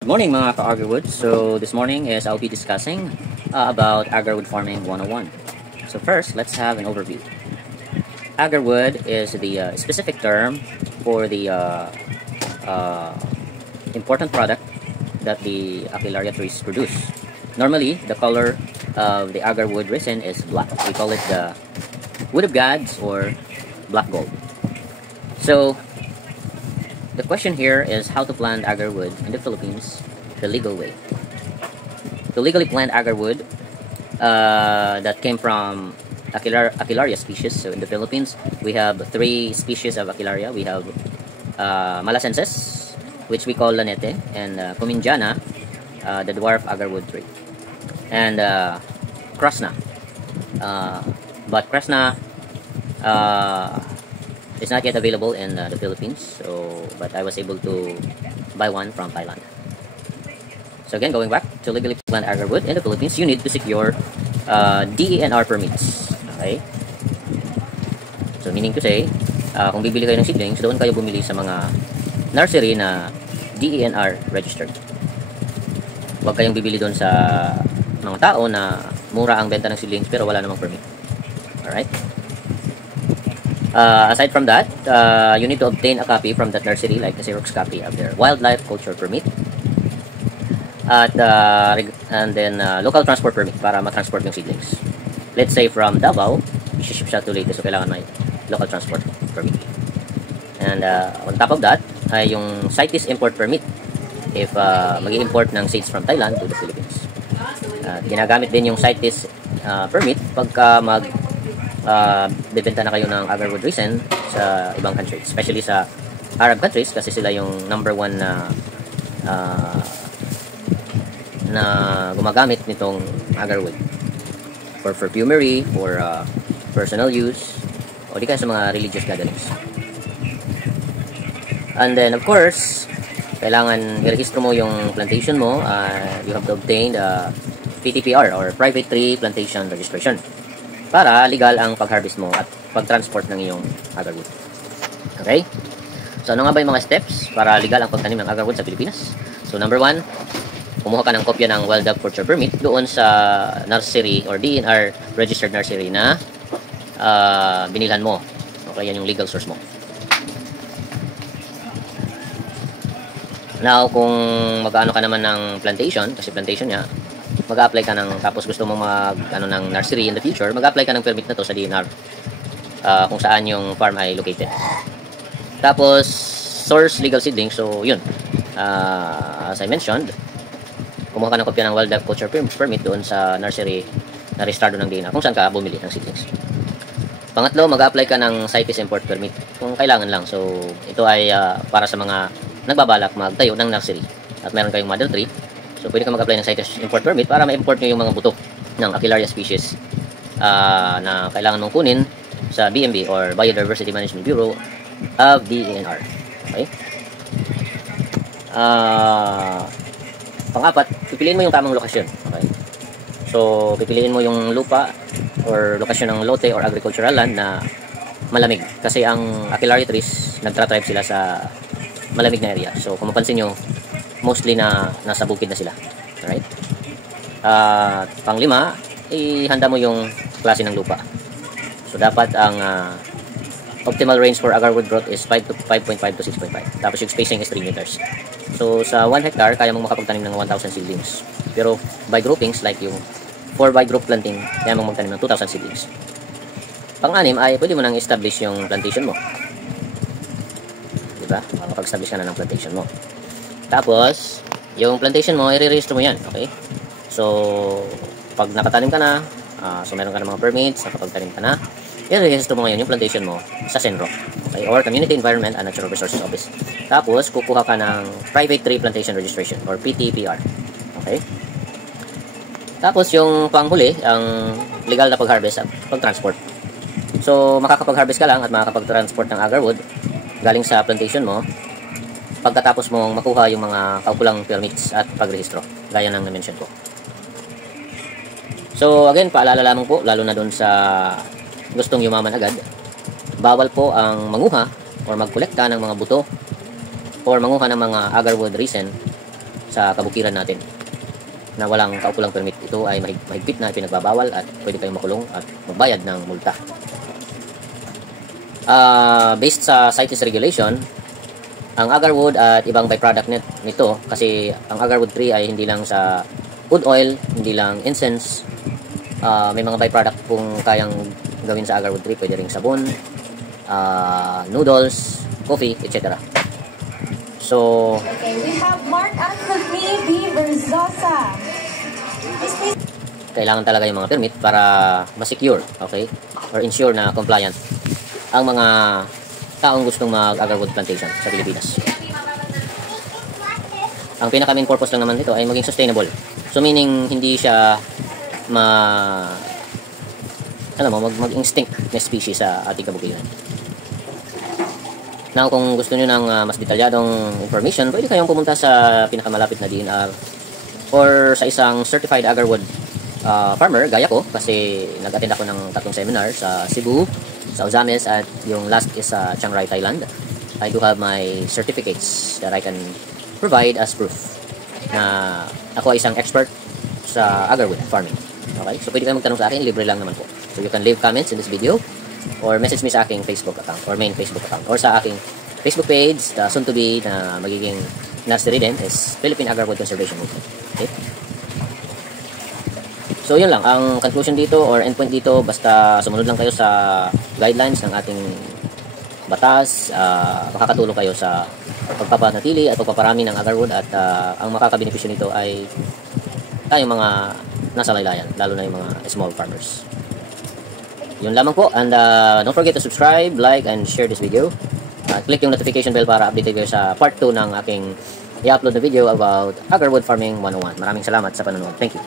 Good morning mga ka-agarwood. So this morning is I'll be discussing about agarwood farming 101. So first, let's have an overview. Agarwood is the specific term for the important product that the Aquilaria trees produce. Normally, the color of the agarwood resin is black. We call it the wood of gods or black gold. So the question here is how to plant agarwood in the Philippines the legal way. To legally plant agarwood that came from Aquilaria species. So in the Philippines, we have three species of Aquilaria. We have Malasensis, which we call Lanete, and Cominjana, the dwarf agarwood tree, and Krasna. But Krasna is not yet available in the Philippines, but I was able to buy one from Thailand. So again, going back, to legally plant agarwood in the Philippines, you need to secure DENR permits. Okay? So meaning to say, kung bibili kayo ng seedlings, doon kayo bumili sa mga nursery na DENR registered. Huwag kayong bibili doon sa mga tao na mura ang benta ng seedlings pero wala namang permit. Alright? Aside from that, you need to obtain a copy from that nursery, like a Xerox copy of their wildlife culture permit, and then local transport permit para ma-transport yung seedlings. Let's say from Davao, i-ship siya to Leyte, so kailangan may local transport permit. And on top of that, ay yung CITES import permit if mag-i-import ng seeds from Thailand to the Philippines. Ginagamit din yung CITES permit pagka bibenta na kayo ng agarwood resin sa ibang countries, especially sa Arab countries kasi sila yung number one na gumagamit nitong agarwood for perfumery, for personal use, o di kaya sa mga religious gatherings. And then of course, kailangan i-register mo yung plantation mo. You have to obtain the PTPR or Private Tree Plantation Registration para legal ang pag-harvest mo at pag-transport ng iyong agarwood. Okay? So ano nga ba yung mga steps para legal ang pagtanim ng agarwood sa Pilipinas? So number 1, kumuha ka ng kopya ng wildlife culture permit doon sa nursery or DNR registered nursery na binilhan mo. Okay, yan yung legal source mo. Now, kung mag-ano ka naman ng plantation, kasi plantation niya, mag-apply ka ng, tapos gusto mo ng nursery in the future, mag-apply ka ng permit na to sa DNR kung saan yung farm ay located. Tapos, source legal seedling, so yun. As I mentioned, kumuha ka ng kopya ng wildlife culture permit doon sa nursery na registrado ng DNR kung saan ka bumili ng seedlings. Pangatlo, mag-apply ka ng CITES import permit kung kailangan lang. So, ito ay para sa mga nagbabalak magtayo ng nursery at meron kayong mother tree. So, pwede ka mag-apply ng CITES import permit para ma-import nyo yung mga buto ng Aquilaria species na kailangan mong kunin sa BMB or Biodiversity Management Bureau of DENR. Okay? Pang-apat, pipiliin mo yung tamang lokasyon. Okay? So, pipiliin mo yung lupa or lokasyon ng lote or agricultural land na malamig. Kasi ang Aquilaria trees, nagtra-thrive sila sa malamig na area. So, kung mapansin nyo, mostly na nasa bukid na sila. Alright? Pang-lima, ihanda mo yung klase ng lupa. So, dapat ang optimal range for agarwood growth is 5.5 to 6.5. Tapos yung spacing is 3 meters. So, sa 1 hectare, kaya mong makapagtanim ng 1,000 seedlings. Pero, by groupings, like yung 4 by group planting, kaya mong magtanim ng 2,000 seedlings. Pang-anim ay pwede mo nang establish yung plantation mo. Diba? Makapag-establish ka na ng plantation mo. Tapos, yung plantation mo, i-re-register mo yan. Okay? So, pag nakatanim ka na, so meron ka ng mga permits, nakapagtanim ka na, i-register mo ngayon yung plantation mo sa CENRO. Okay? Or Community Environment and Natural Resources Office. Tapos, kukuha ka ng Private Tree Plantation Registration or PTPR. Okay? Tapos, yung panghuli, ang legal na pag-harvest at pag-transport. So, makakapag-harvest ka lang at makakapag-transport ng agarwood galing sa plantation mo pagkatapos mong makuha yung mga kaukulang permits at pagrehistro, gaya ng na-mention ko. So, again, paalala lamang po, lalo na doon sa gustong yumaman agad, bawal po ang manguha or magkolekta ng mga buto or manguha ng mga agarwood resin sa kabukiran natin na walang kaukulang permit. Ito ay mahigpit na pinagbabawal at pwede kayong makulong at magbayad ng multa. Based sa CITES regulation, ang agarwood at ibang byproduct nito, kasi ang agarwood tree ay hindi lang sa wood oil, hindi lang incense, may mga byproduct kung kayang gawin sa agarwood tree. Pwede ring sabon, noodles, coffee, etc. So, okay, we have Mark Anthony B. Verzosa. kailangan talaga yung mga permit para ma-secure, okay, or ensure na compliant ang mga taong gustong mag-agarwood plantation sa Pilipinas. Ang pinaka main purpose lang naman nito ay maging sustainable. So meaning hindi siya mag-extinct na species sa ating kabukiran. Now, kung gusto niyo ng mas detalyadong information, pwede kayong pumunta sa pinakamalapit na DNR or sa isang certified agarwood farmer gaya ko, kasi nag-attend ako ng 3 seminar sa Cebu, sa Ozames, at yung last is sa Chiang Rai, Thailand. I do have my certificates that I can provide as proof na ako ay isang expert sa agarwood farming. Okay? So pwede kayong magtanong sa akin, libre lang naman po. So you can leave comments in this video or message me sa aking Facebook account or main Facebook account or sa aking Facebook page, soon to be na magiging nursery din is Philippine Agarwood Conservation Movement. Okay? So yun lang, ang conclusion dito or endpoint dito, basta sumunod lang kayo sa guidelines ng ating batas, makakatulong kayo sa pagpapanatili at pagpaparami ng agarwood, at ang makakabenepisyo nito ay tayong mga nasa laylayan, lalo na yung mga small farmers. Yun lamang po, and don't forget to subscribe, like, and share this video. Click yung notification bell para update kayo sa part 2 ng aking i-upload na video about agarwood farming 101. Maraming salamat sa panonood. Thank you.